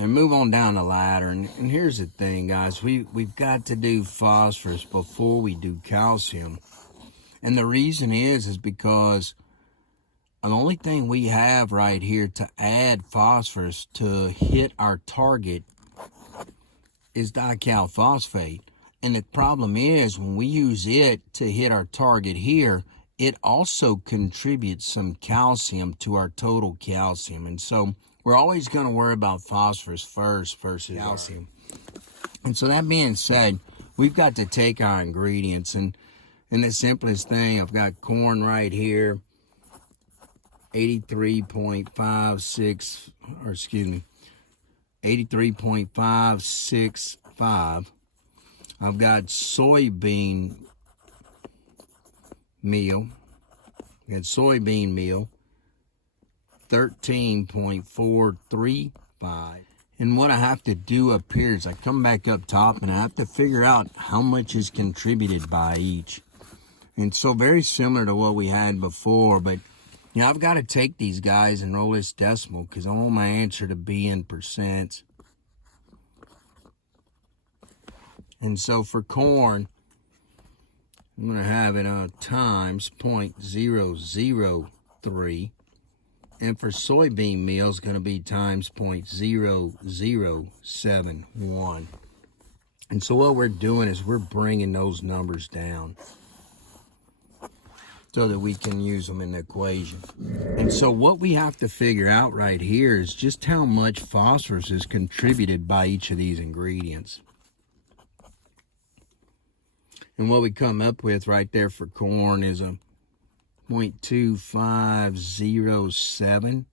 and move on down the ladder. And here's the thing, guys. We've got to do phosphorus before we do calcium. And the reason is because the only thing we have right here to add phosphorus to hit our target is dical phosphate. And the problem is when we use it to hit our target here, it also contributes some calcium to our total calcium. And so we're always going to worry about phosphorus first versus calcium. And so that being said, we've got to take our ingredients. And the simplest thing, I've got corn right here, 83.565. I've got soybean meal. 13.435. And what I have to do up here is I come back up top and I have to figure out how much is contributed by each. And so very similar to what we had before, but you know, I've got to take these guys and roll this decimal because I want my answer to be in percents. And so for corn, I'm going to have it times 0.003. And for soybean meal, it's going to be times 0.0071. And so what we're doing is we're bringing those numbers down so that we can use them in the equation. And so what we have to figure out right here is just how much phosphorus is contributed by each of these ingredients. And what we come up with right there for corn is a 0.2507.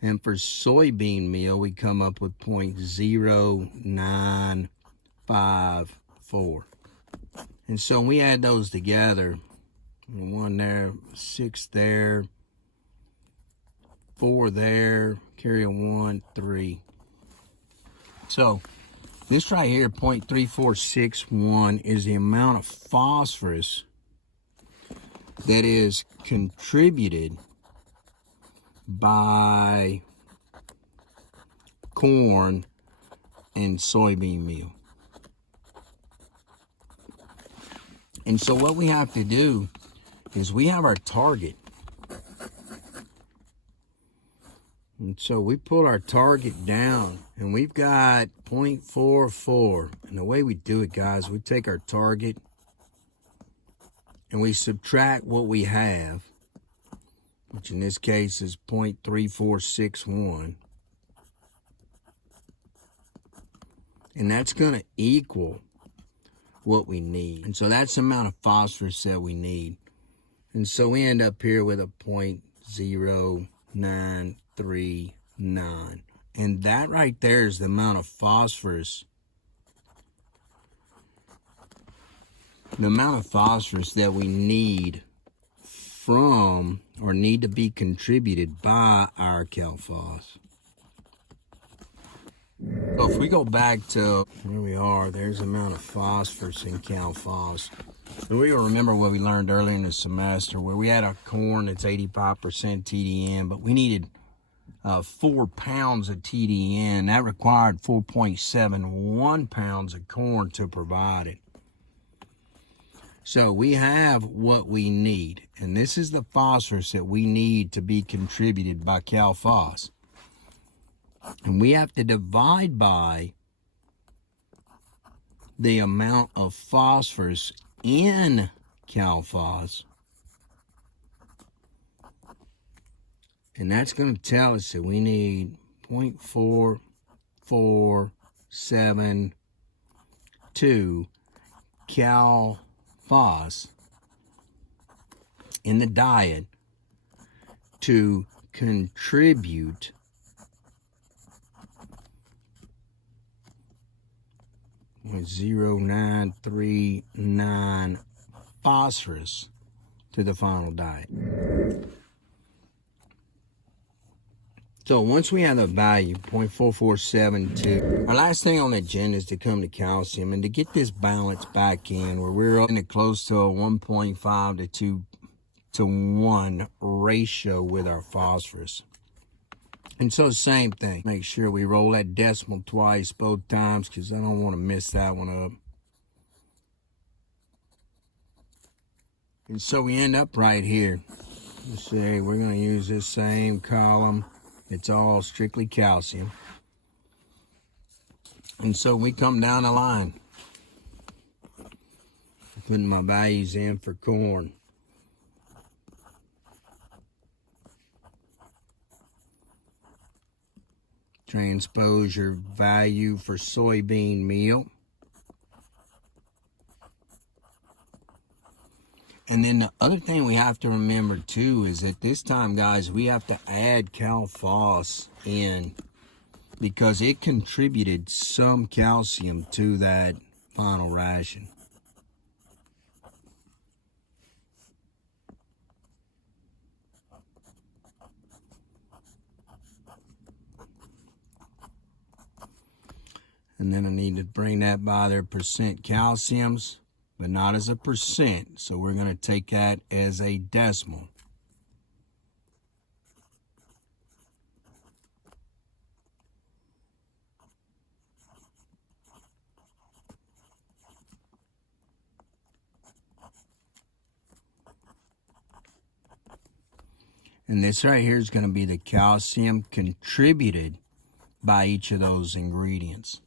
And for soybean meal, we come up with 0.0954. And so when we add those together, 1 there, 6 there, 4 there, carry a 1, 3. So this right here, 0.3461, is the amount of phosphorus that is contributed by corn and soybean meal. And so what we have to do is we have our target. And so we pull our target down and we've got 0.44. And the way we do it, guys, we take our target and we subtract what we have, which in this case is 0.3461. And that's going to equal what we need. And so that's the amount of phosphorus that we need. And so we end up here with a 0.0939. And that right there is the amount of phosphorus. The amount of phosphorus that we need from or need to be contributed by our CalPhos. So if we go back to where we are, there's the amount of phosphorus in CalPhos. And we remember what we learned earlier in the semester where we had a corn that's 85% TDN, but we needed 4 pounds of TDN. That required 4.71 pounds of corn to provide it. So we have what we need, and this is the phosphorus that we need to be contributed by CalPhos. And we have to divide by the amount of phosphorus in CalPhos. And that's going to tell us that we need 0.4472 CalPhos in the diet to contribute 0.0939 phosphorus to the final diet. So once we have the value, 0.4472, our last thing on the agenda is to come to calcium and to get this balance back in where we're getting close to a 1.5 to 2 to 1 ratio with our phosphorus. And so same thing. Make sure we roll that decimal twice both times because I don't want to mess that one up. And so we end up right here. Let's see, we're going to use this same column. It's all strictly calcium. And so we come down the line. Putting my values in for corn. Transpose your value for soybean meal. And then the other thing we have to remember too is that this time, guys, we have to add Cal-Phos in because it contributed some calcium to that final ration. And then I need to bring that by their percent calciums, but not as a percent. So we're going to take that as a decimal. And this right here is going to be the calcium contributed by each of those ingredients.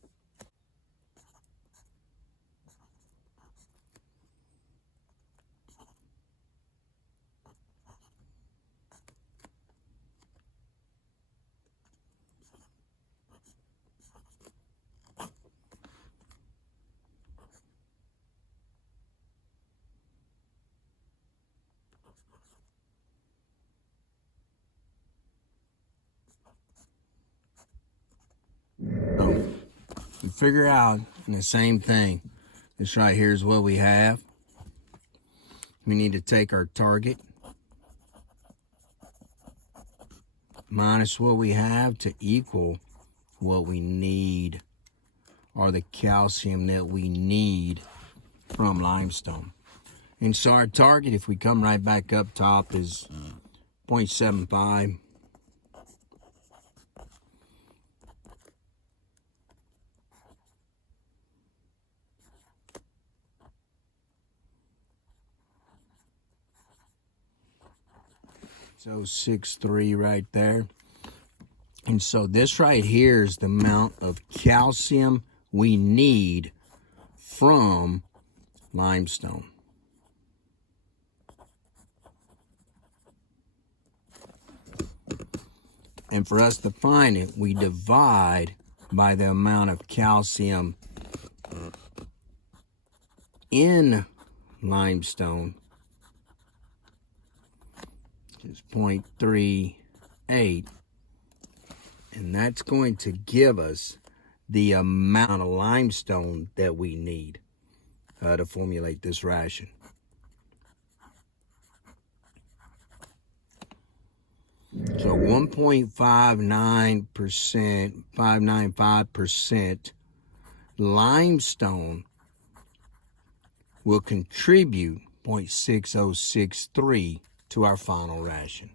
So we figure out the same thing. This right here is what we have. We need to take our target minus what we have to equal what we need, or the calcium that we need from limestone. And so our target, if we come right back up top, is 0.75. So 6.3 right there. And so this right here is the amount of calcium we need from limestone. And for us to find it, we divide by the amount of calcium in limestone, which is 0.38. And that's going to give us the amount of limestone that we need to formulate this ration. So 1.59%, 595% limestone will contribute 0.6063 to our final ration.